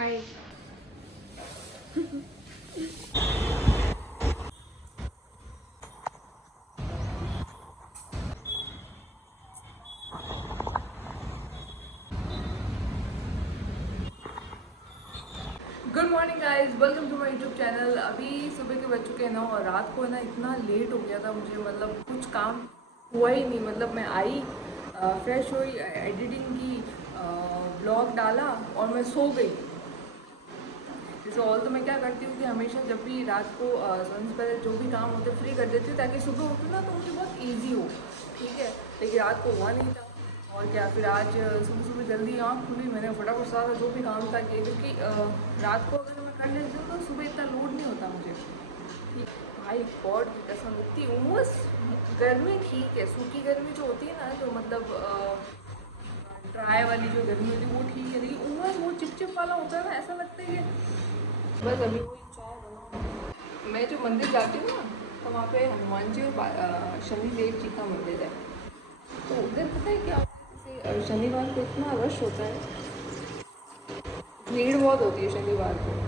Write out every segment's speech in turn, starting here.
Hi. Good morning guys, welcome to my YouTube channel. अभी सुबह के बज चुके हैं 9 और रात को है ना इतना लेट हो गया था मुझे, मतलब कुछ काम हुआ ही नहीं। मतलब मैं आई, फ्रेश हुई, एडिटिंग की, ब्लॉग डाला और मैं सो गई। जैसे ऑल तो मैं क्या करती हूँ कि हमेशा जब भी रात को सोने से पहले जो भी काम होते फ्री कर देती हूँ ताकि सुबह उठूँ ना तो मुझे बहुत ईजी हो। ठीक है, लेकिन रात को हुआ नहीं था। और क्या, फिर आज सुबह सुबह जल्दी आँख खुली, मैंने फटाफट सारा जो भी काम था किया, क्योंकि रात को अगर मैं कर लेती हूँ तो सुबह इतना लोड नहीं होता मुझे। ठीक, भाई गॉड की कसम, इतनी उमस। गर्मी ठीक है, सूखी गर्मी जो होती है ना, जो मतलब ड्राई वाली जो गर्मी होती है वो ठीक है, लेकिन उमस वो चिपचिप वाला होता है ना, ऐसा लगता है कि बस अभी वही चाय बनाऊँ। मैं जो मंदिर जाती हूँ ना, तो वहाँ पे हनुमान जी और शनिदेव जी का मंदिर है। तो उधर पता है क्या होता है, जैसे शनिवार को इतना रश होता है, भीड़ बहुत होती है शनिवार को।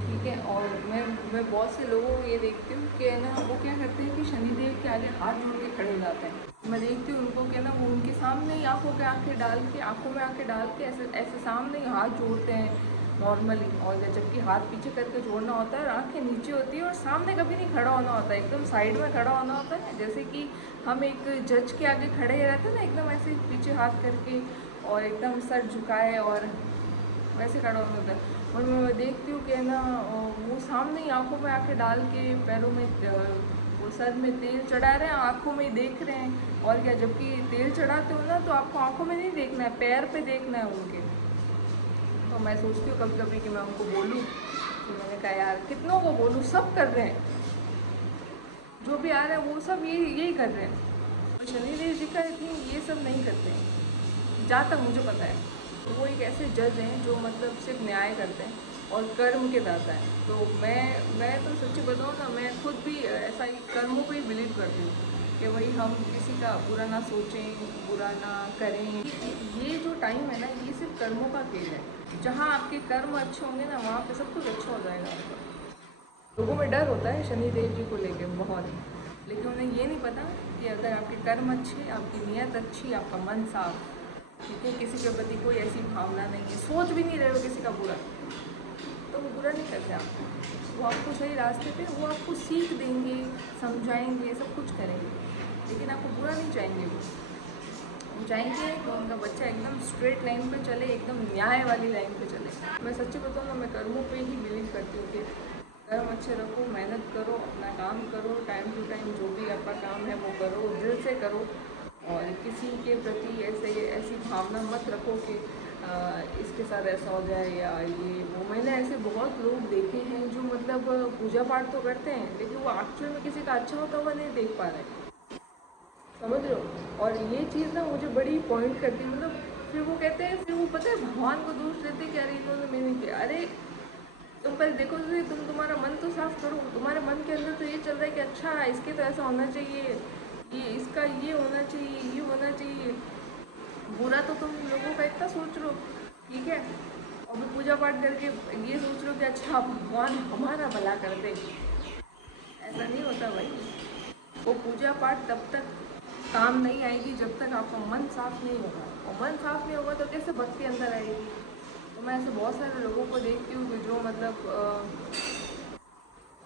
ठीक है, और मैं बहुत से लोगों को ये देखती हूँ कि ना वो क्या करते हैं कि शनिदेव के आगे हाथ जोड़ के खड़े हो जाते हैं। मैं देखती हूँ उनको कि ना वो उनके सामने ही आंखों में आंखें डाल के, आंखों में आंखें डाल के ऐसे ऐसे सामने ही हाथ जोड़ते हैं नॉर्मली। और जबकि हाथ पीछे करके जोड़ना होता है और आंखें नीचे होती है और सामने कभी नहीं खड़ा होना होता है, एकदम साइड में खड़ा होना होता है। जैसे कि हम एक जज के आगे खड़े रहते हैं ना, एकदम ऐसे पीछे हाथ करके और एकदम सर झुकाए, और वैसे खड़ा होना होता है। और मैं देखती हूँ कि ना वो सामने ही आंखों में आके डाल के, पैरों में वो सर में तेल चढ़ा रहे हैं, आंखों में ही देख रहे हैं। और क्या, जबकि तेल चढ़ाते हो ना तो आपको आंखों में नहीं देखना है, पैर पे देखना है उनके। तो मैं सोचती हूँ कभी कभी कि मैं उनको बोलूँ, तो मैंने कहा यार कितनों को बोलूँ, सब कर रहे हैं, जो भी आ रहे हैं वो सब यही कर रहे हैं। और शनिदेव जी का आई थिंक ये सब नहीं करते हैं, जहाँ तक मुझे पता है। वो एक ऐसे जज हैं जो मतलब सिर्फ न्याय करते हैं और कर्म के दाता हैं। तो मैं तो सच्ची बताऊँ ना, मैं खुद भी ऐसा ही कर्मों पे ही बिलीव करती हूँ कि भाई हम किसी का बुरा ना सोचें, बुरा ना करें। ये जो टाइम है ना, ये सिर्फ कर्मों का खेल है। जहाँ आपके कर्म अच्छे होंगे ना, वहाँ पे सब कुछ अच्छा हो जाएगा आपका। लोगों में डर होता है शनिदेव जी को लेकर बहुत, लेकिन उन्हें ये नहीं पता कि अगर आपके कर्म अच्छे, आपकी नीयत अच्छी, आपका मन साफ, ठीक है, किसी के प्रति कोई ऐसी भावना नहीं है, सोच भी नहीं रहे हो किसी का बुरा, तो वो बुरा नहीं करते आपको। वो आपको सही रास्ते पे, वो आपको सीख देंगे, समझाएंगे, सब कुछ करेंगे, लेकिन आपको बुरा नहीं चाहेंगे। वो चाहेंगे कि उनका बच्चा एकदम स्ट्रेट लाइन पे चले, एकदम न्याय वाली लाइन पे चले। मैं सच्ची बताऊँ ना, मैं कर्मों पे ही बिलीव करती हूँ कि कर्म अच्छे रखो, मेहनत करो, अपना काम करो, टाइम टू टाइम जो भी आपका काम है वो करो, दिल से करो। और किसी के प्रति ऐसी भावना मत रखो कि इसके साथ ऐसा हो जाए या ये वो। मैंने ऐसे बहुत लोग देखे हैं जो मतलब पूजा पाठ तो करते हैं, लेकिन वो एक्चुअल में किसी का अच्छा होता हुआ नहीं देख पा रहे, समझ रहे हो। और ये चीज़ ना मुझे बड़ी पॉइंट करती है, मतलब फिर वो कहते हैं, फिर वो पता है भगवान को दोष देते हैं कि अरे इन्होंने मैंने किया। अरे तुम पहले देखो तो तुम्हारा मन तो साफ करो। तुम्हारे मन के अंदर तो ये चल रहा है कि अच्छा इसके तो ऐसा होना चाहिए, ये इसका ये होना चाहिए, ये होना चाहिए। बुरा तो तुम लोगों का इतना सोच लो, ठीक है, और फिर पूजा पाठ करके ये सोच लो कि अच्छा भगवान हमारा भला कर दे। ऐसा नहीं होता भाई। वो पूजा पाठ तब तक काम नहीं आएगी जब तक आपका मन साफ नहीं होगा, और मन साफ नहीं होगा तो कैसे भक्ति अंदर आएगी। तो मैं ऐसे बहुत सारे लोगों को देखती हूँ कि जो मतलब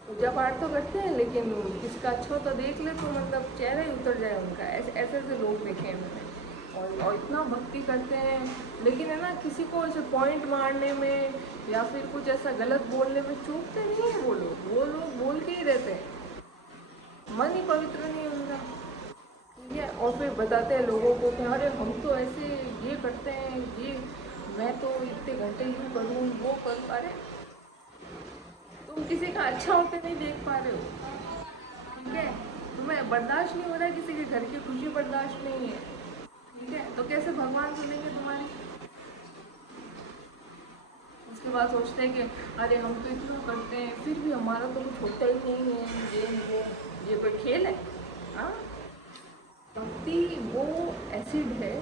पूजा पाठ तो करते हैं, लेकिन किसी का अच्छा तो देख ले तो मतलब चेहरा ही उतर जाए उनका। ऐसे ऐसे ऐसे लोग देखे हैं मैंने। और इतना भक्ति करते हैं, लेकिन है ना किसी को ऐसे पॉइंट मारने में या फिर कुछ ऐसा गलत बोलने में चूकते नहीं है। वो लोग बोल के ही रहते हैं, मन ही पवित्र नहीं है उनका। ठीक है, और फिर बताते हैं लोगों को कि अरे हम तो ऐसे ये करते हैं, ये मैं तो इतने घंटे यूँ करूँ वो करूँ। अरे तुम किसी का अच्छा होते नहीं देख पा रहे हो, ठीक है, तुम्हें बर्दाश्त नहीं हो रहा है, किसी के घर की खुशी बर्दाश्त नहीं है, ठीक है, तो कैसे भगवान सुनेंगे तुम्हारी। उसके बाद सोचते हैं कि अरे हम तो इतना करते हैं फिर भी हमारा तो कुछ होता ही नहीं है, ये कोई खेल है। हाँ, भक्ति वो एसिड है,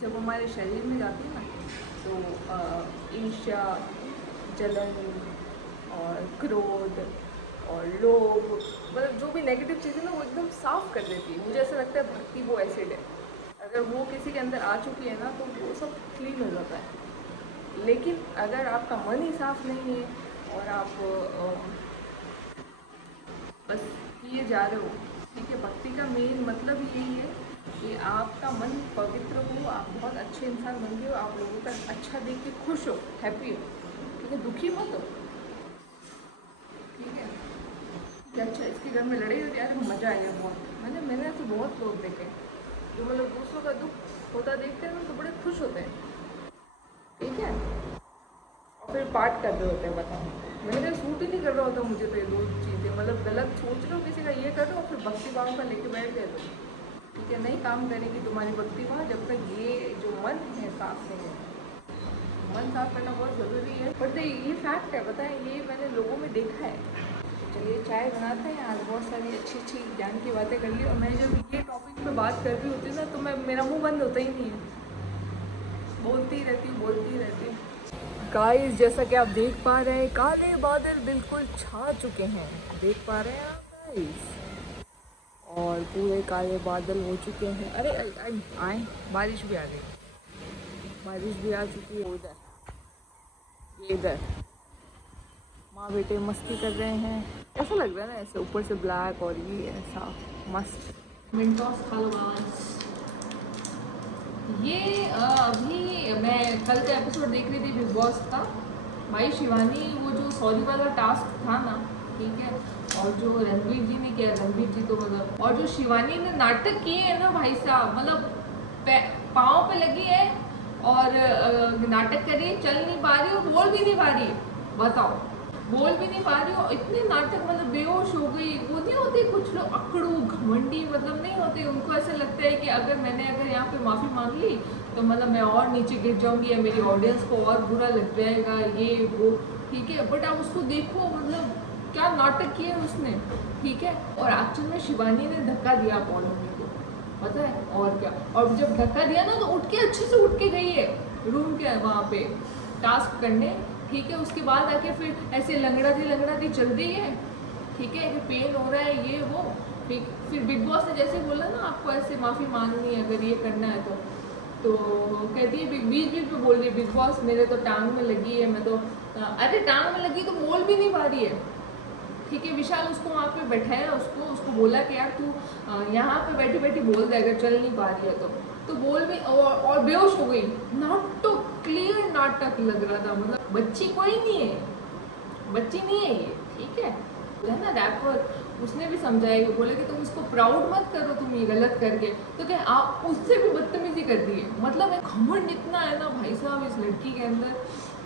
जब हमारे शरीर में जाती है ना तो ईर्ष्या, जलन और क्रोध और लोभ, मतलब जो भी नेगेटिव चीज़ें ना वो एकदम साफ कर देती है। मुझे ऐसा लगता है भक्ति वो एसिड है, अगर वो किसी के अंदर आ चुकी है ना तो वो सब क्लीन हो जाता है। लेकिन अगर आपका मन ही साफ नहीं है और आप बस किए जा रहे हो, ठीक है, भक्ति का मेन मतलब यही है कि आपका मन पवित्र हो, आप बहुत अच्छे इंसान बन गए हो, आप लोगों का अच्छा देख के खुश हो, हैप्पी हो, ठीक है, दुखी मत हो, ठीक है। कि अच्छा इसके घर में लड़ाई हो यार मज़ा आएगा बहुत। मैंने ऐसे बहुत लोग देखे जो मतलब दूसरों का दुख होता देखते हैं ना तो बड़े खुश होते हैं, ठीक है, और फिर पाठ कर रहे होते हैं। बताओ, मैंने कहा सूट ही नहीं कर रहा होता मुझे तो ये दो चीज़ें, मतलब गलत सोच रहे हो किसी का ये कर रहे हो, फिर भक्ति भाव का लेके बैठ गए तो ठीक है, नहीं काम करेगी तुम्हारी भक्ति भाव जब तक ये जो मन है साफ नहीं है। मन साफ करना बहुत ज़रूरी है, बट ये फैक्ट है, पता है, ये मैंने लोगों में देखा है। चलिए चाय बनाते हैं, आज बहुत सारी अच्छी अच्छी ज्ञान की बातें कर ली, और मैं जब ये टॉपिक पे बात कर रही होती ना तो मेरा मुंह बंद होता ही नहीं है, बोलती रहती हूँ। गाइस, जैसा कि आप देख पा रहे हैं काले बादल बिल्कुल छा चुके हैं, देख पा रहे हैं आप गाइस, और पूरे काले बादल हो चुके हैं। अरे आए, बारिश भी आ गई, बारिश भी आ चुकी है। इधर माँ बेटे मस्ती कर रहे हैं, ऐसा लग रहा है ना, ऐसे ऊपर से ब्लैक और ये ऐसा मस्त। मिंटोस खा लो गाइस। ये अभी मैं कल का एपिसोड देख रही थी बिग बॉस का। भाई शिवानी वो जो सॉरी वाला टास्क था ना, ठीक है, और जो रणवीर जी ने किया, रणवीर जी तो मतलब, और जो शिवानी ने नाटक किए हैं ना भाई साहब, मतलब पाँव पे लगी है और नाटक कर रही है, चल नहीं पा रही और बोल भी नहीं पा रही है। बताओ, बोल भी नहीं पा रही हो, इतने नाटक, मतलब बेहोश हो गई। वो नहीं होते कुछ लोग अकड़ू घमंडी, मतलब नहीं होते, उनको ऐसा लगता है कि अगर यहाँ पे माफ़ी मांग ली तो मतलब मैं और नीचे गिर जाऊंगी या मेरी ऑडियंस को और बुरा लग जाएगा, ये वो, ठीक है। बट आप उसको देखो, मतलब क्या नाटक किए उसने, ठीक है। और एक्चुअल में शिवानी ने धक्का दिया पॉलोमी को, पता है, और क्या। और जब धक्का दिया ना तो उठ के अच्छे से उठ के गई है रूम के वहाँ पे टास्क करने, ठीक है। उसके बाद आके फिर ऐसे लंगड़ाती चल रही है, ठीक है, कि पेन हो रहा है ये वो। फिर बिग बॉस ने जैसे बोला ना आपको ऐसे माफ़ी मांगनी है अगर ये करना है तो कहती है, बीच में बोल रही है, बिग बॉस मेरे तो टांग में लगी है, मैं तो अरे टांग में लगी तो बोल भी नहीं पा रही है, ठीक है। विशाल उसको वहाँ पे बैठाया, उसको बोला कि यार तू यहाँ पे बैठी बैठी बोल दे अगर चल नहीं पा रही है तो बोल भी, और बेहोश हो गई। नाटक, क्लियर नाटक लग रहा था, मतलब बच्ची कोई नहीं है, बच्ची नहीं है ये, ठीक है ना। रैपर उसने भी समझाया कि बोले कि तुम इसको प्राउड मत करो, तुम ये गलत करके, तो क्या आप उससे भी बदतमीजी कर दी है। मतलब घमंड इतना है ना भाई साहब इस लड़की के अंदर,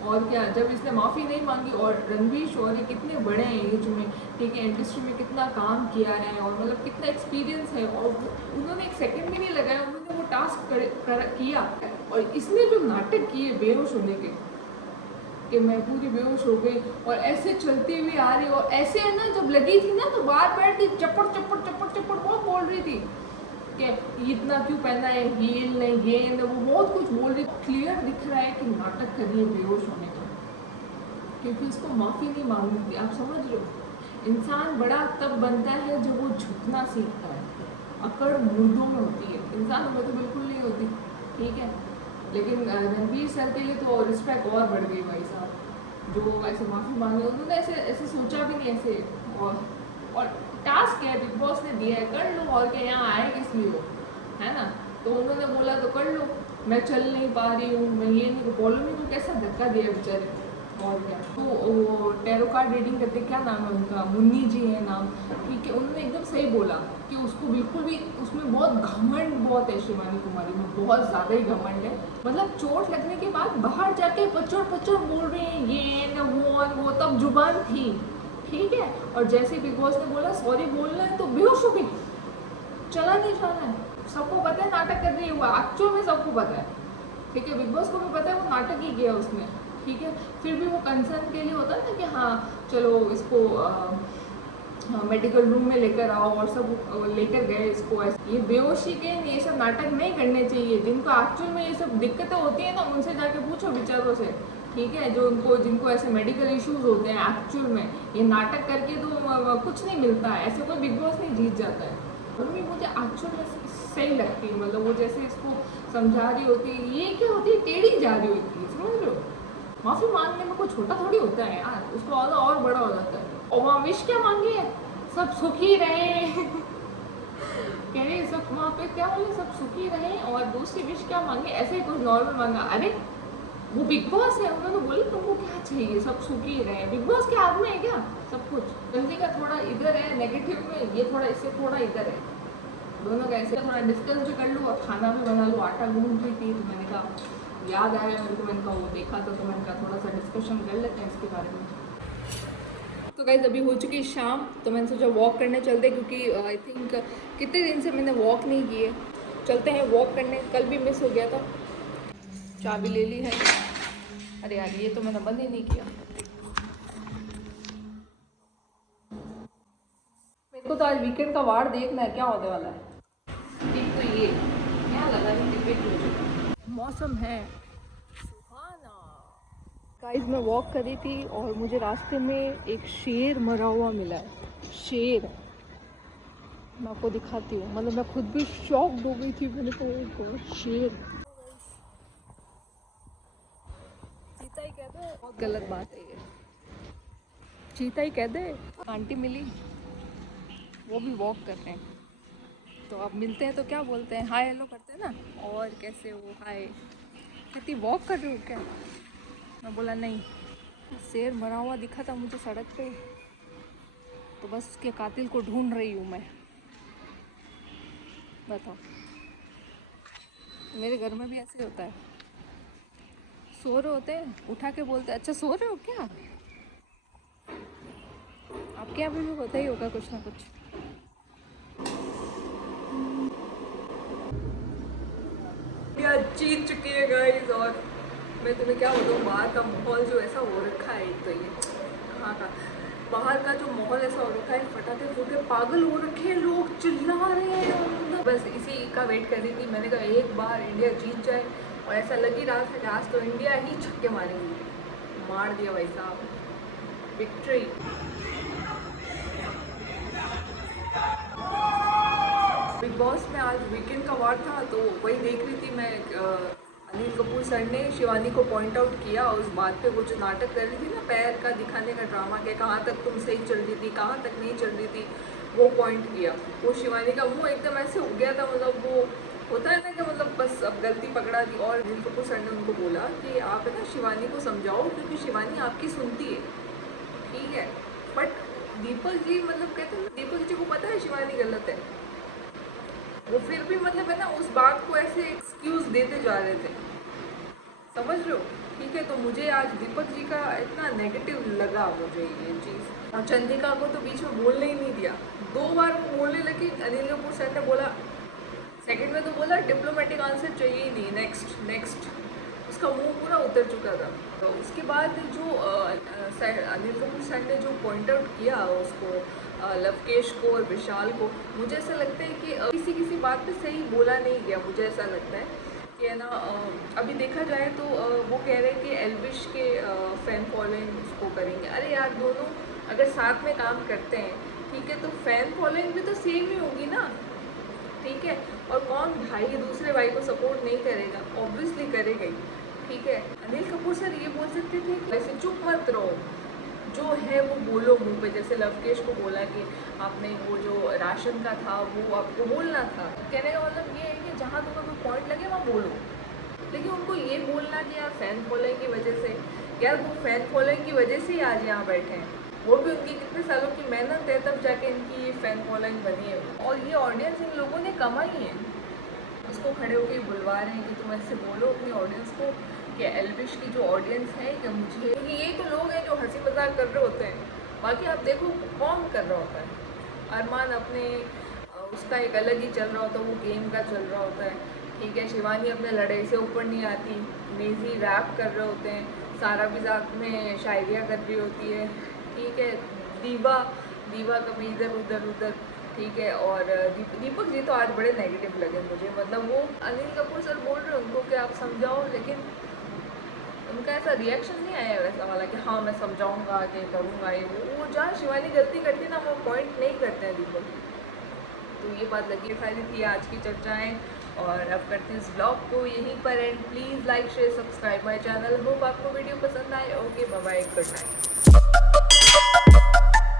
और क्या। जब इसने माफ़ी नहीं मांगी, और रणवीर शौरी कितने बड़े हैं एज में, ठीक है, इंडस्ट्री में कितना काम किया है और मतलब कितना एक्सपीरियंस है, और उन्होंने एक सेकंड भी नहीं लगाया, उन्होंने वो टास्क किया। और इसने जो नाटक किए बेहोश होने के, कि मैं पूरी बेहोश हो गई और ऐसे चलती हुई आ रही, और ऐसे है ना, जब लगी थी ना तो बाहर बैठ के चप्पड़ चप्पड़ चप्पड़ चप्पड़ बहुत बोल रही थी कि इतना क्यों पहना है, हील नहीं ये नहीं, वो बहुत कुछ बोल रही। क्लियर दिख रहा है कि नाटक कर रही है बेहोश होने का, क्योंकि उसको माफ़ी नहीं मांगनी थी। आप समझ रहे हो, इंसान बड़ा तब बनता है जब वो झुकना सीखता है। अकड़ मुर्दों में होती है, इंसान में तो बिल्कुल नहीं होती, ठीक है। लेकिन रणवीर सर के लिए तो रिस्पेक्ट और बढ़ गई भाई साहब, जो ऐसे माफ़ी मांगे, उन्होंने ऐसे सोचा भी नहीं ऐसे। और टास्क है बिग बॉस ने दिया है, कर लो, और क्या, यहाँ आए किस लिए हो, है ना। तो उन्होंने बोला तो कर लो, मैं चल नहीं पा रही हूँ, मैं ये नहीं, पॉलोमी को कैसा धक्का दिया बेचारे, और क्या। तो वो टैरो कार्ड रीडिंग करते, क्या नाम है उनका, मुन्नी जी है नाम, ठीक है। उन्होंने एकदम सही बोला कि उसको बिल्कुल भी, उसमें बहुत घमंड बहुत है, शिवानी कुमारी में बहुत ज़्यादा ही घमंड है। मतलब चोट लगने के बाद बाहर जाके पचड़ पचड़ बोल रहे हैं ये न वो तब जुबान थी, ठीक है। और जैसे बिग बॉस ने बोला सॉरी बोलना है तो बेहोश हो गई, चला नहीं जाना है। सबको पता है नाटक कर रही है वो, एक्चुअल में सबको पता है, ठीक है। बिग बॉस को भी पता है वो नाटक ही किया उसने, ठीक है। फिर भी वो कंसर्न के लिए होता है ना कि हाँ चलो इसको हाँ, मेडिकल रूम में लेकर आओ और सब लेकर गए इसको। ऐसे ये बेहोशी के ये सब नाटक नहीं करने चाहिए। जिनको एक्चुअल में ये सब दिक्कतें होती है ना, उनसे जाके पूछो बेचारों से, ठीक है, जो उनको जिनको ऐसे मेडिकल इश्यूज होते हैं एक्चुअल में। ये नाटक करके तो कुछ नहीं मिलता है, ऐसे कोई बिग बॉस नहीं जीत जाता है। मम्मी मुझे एक्चुअल में सही लगती है, मतलब वो जैसे इसको समझा रही होती है, ये क्या होती है, टेढ़ी जा रही होती है, समझ रहे हो। माफ़ी मांगने में कोई छोटा थोड़ी होता है यार, उसको और बड़ा हो जाता है। और वहाँ विश क्या मांगे, सब सुखी रहे कह रहे सब वहाँ पे क्या बोले, सब सुखी रहे। और दूसरी विश क्या मांगे, ऐसे ही कुछ नॉर्मल मांगा। अरे वो बिग बॉस है, उन्होंने बोली तुमको क्या चाहिए, सब सुखी रहे। बिग बॉस के हाथ में है क्या सब कुछ। जल्दी का थोड़ा इधर है नेगेटिव में, ये थोड़ा इससे थोड़ा इधर है, दोनों का ऐसे थोड़ा डिस्कस भी कर लूँ और खाना भी बना लूँ। आटा गूंद रही थी तो मैंने कहा याद आया मेरे को, मैंने कहा वो देखा था तो मैंने कहा थोड़ा सा डिस्कशन कर लेते हैं इसके बारे में। तो गाइस अभी हो चुकी शाम, तो मैंने सोचा वॉक करने चलते, क्योंकि आई थिंक कितने दिन से मैंने वॉक नहीं किए। चलते हैं वॉक करने, कल भी मिस हो गया था। चाबी ले ली है, अरे यार ये तो मैंने बंद ही नहीं किया। मेरे को तो आज वीकेंड का वार देखना है, क्या होने वाला है। एक तो ये क्या लगा है, मौसम है सुहाना। गाइस मैं वॉक कर रही थी और मुझे रास्ते में एक शेर मरा हुआ मिला है। शेर, मैं आपको दिखाती हूँ, मतलब मैं खुद भी शॉक्ड हो गई थी। मैंने कहा शेर, चीता ही कह दे, बहुत गलत बात है ये, चीता ही कह दे। आंटी मिली, वो भी वॉक कर रहे हैं, तो अब मिलते हैं तो क्या बोलते हैं, हाय हेलो करते हैं ना, और कैसे हो, हाय। कहती वॉक कर रहे हो क्या, मैं बोला नहीं। शेर मरा हुआ दिखा था मुझे सड़क पे, तो बस उसके कातिल को ढूंढ रही हूँ मैं। बताओ, मेरे घर में भी ऐसे होता है, सो रहे होते हैं उठा के बोलते हैं अच्छा सो रहे हो क्या। आपके यहाँ भी होता ही होगा कुछ ना कुछ। यार जीत चुकी है गाइस, और मैं तुम्हें क्या बताऊँ, बाहर का माहौल जो ऐसा हो रखा है, एक तो ये कहाँ का बाहर का जो माहौल ऐसा हो रखा है, फटाके फूटे पागल हो रखे हैं, लोग चिल्ला रहे हैं। बस इसी का वेट कर रही थी, मैंने कहा एक बार इंडिया जीत जाए, और ऐसा लग ही रहा था कि आज तो इंडिया ही छक्के मारेंगे। मार दिया भाई साहब, विक्ट्री। बिग बॉस में आज वीकेंड का वार था, तो वही देख रही थी मैं। अनिल कपूर सर ने शिवानी को पॉइंट आउट किया उस बात पे, वो जो नाटक कर रही थी ना पैर का दिखाने का ड्रामा, के कहाँ तक तुम सही चल रही थी कहाँ तक नहीं चल रही थी, वो पॉइंट किया। वो शिवानी का मुंह एकदम ऐसे हो गया था, मतलब वो होता है ना कि मतलब बस अब गलती पकड़ा दी। और अनिल कपूर सर ने उनको बोला कि आप है ना शिवानी को समझाओ, क्योंकि शिवानी आपकी सुनती है, ठीक है। बट दीपक जी मतलब कहते हैं दीपक जी को पता है शिवानी गलत है, वो फिर भी मतलब है ना उस बात को ऐसे एक्सक्यूज देते जा रहे थे, समझ रहे हो, ठीक है। तो मुझे आज दीपक जी का इतना नेगेटिव लगा मुझे ये चीज़। और चंद्रिका को तो बीच में बोलने ही नहीं दिया, 2 बार वो बोलने लगी। अनिल कपूर सर ने बोला सेकंड में, तो बोला डिप्लोमेटिक आंसर चाहिए ही नहीं, नेक्स्ट नेक्स्ट, उसका मुंह पूरा उतर चुका था। तो उसके बाद जो अनिल कपूर सर ने जो पॉइंट आउट किया उसको, लवकेश को और विशाल को, मुझे ऐसा लगता है कि किसी किसी बात पे सही बोला नहीं गया। मुझे ऐसा लगता है कि है ना, अभी देखा जाए तो वो कह रहे हैं कि एल्विश के फ़ैन फॉलोइंग उसको करेंगे। अरे यार दोनों अगर साथ में काम करते हैं, ठीक है, तो फ़ैन फॉलोइंग भी तो सेम ही होगी ना, ठीक है। और कौन भाई दूसरे भाई को सपोर्ट नहीं करेगा, ऑब्वियसली करेगा ही, ठीक है। अनिल कपूर सर ये बोल सकते थे वैसे चुप मत रहो, जो है वो बोलो मुंह पे। जैसे लवकेश को बोला कि आपने वो जो राशन का था वो आपको बोलना था, कहने का मतलब ये है कि जहाँ तुम्हें कोई पॉइंट लगे वहाँ बोलो। लेकिन उनको ये बोलना कि यार फ़ैन फॉलोइंग की वजह से, यार वो फ़ैन फॉलोइंग की वजह से ही आज यहाँ बैठे हैं, वो भी उनकी कितने सालों की मेहनत है, तब जाके इनकी ये फ़ैन फॉलोइंग बनी है। और ये ऑडियंस इन लोगों ने कमाई है, उसको खड़े होकर बुलवा रहे हैं कि तुम ऐसे बोलो अपनी ऑडियंस को कि एल्विश की जो ऑडियंस है कि मुझे, यही तो लोग हैं जो हंसी मजाक कर रहे होते हैं, बाकी आप देखो कौन कर रहा होता है। अरमान अपने उसका एक अलग ही चल रहा होता है, वो गेम का चल रहा होता है, ठीक है। शिवानी अपने लड़ाई से ऊपर नहीं आती, नेजी रैप कर रहे होते हैं, सारा भी साथ में शायरियाँ कर रही होती है, ठीक है। दीवा दीवा कभी इधर उधर उधर, ठीक है। और दीपक जी तो आज बड़े नेगेटिव लगे मुझे, मतलब वो अनिल कपूर सर बोल रहे हैं उनको कि आप समझाओ, लेकिन उनका ऐसा रिएक्शन नहीं आया वैसा वाला कि हाँ मैं समझाऊंगा कि करूँगा ये वो जहाँ शिवानी गलती करती है ना वो पॉइंट नहीं करते हैं दीपक। तो ये बात लगी फायदी थी आज की चर्चाएं, और अब करते हैं इस ब्लॉग को यहीं पर end. Please like share subscribe my channel. Hope आपको वीडियो पसंद आए। Okay bye bye, good night.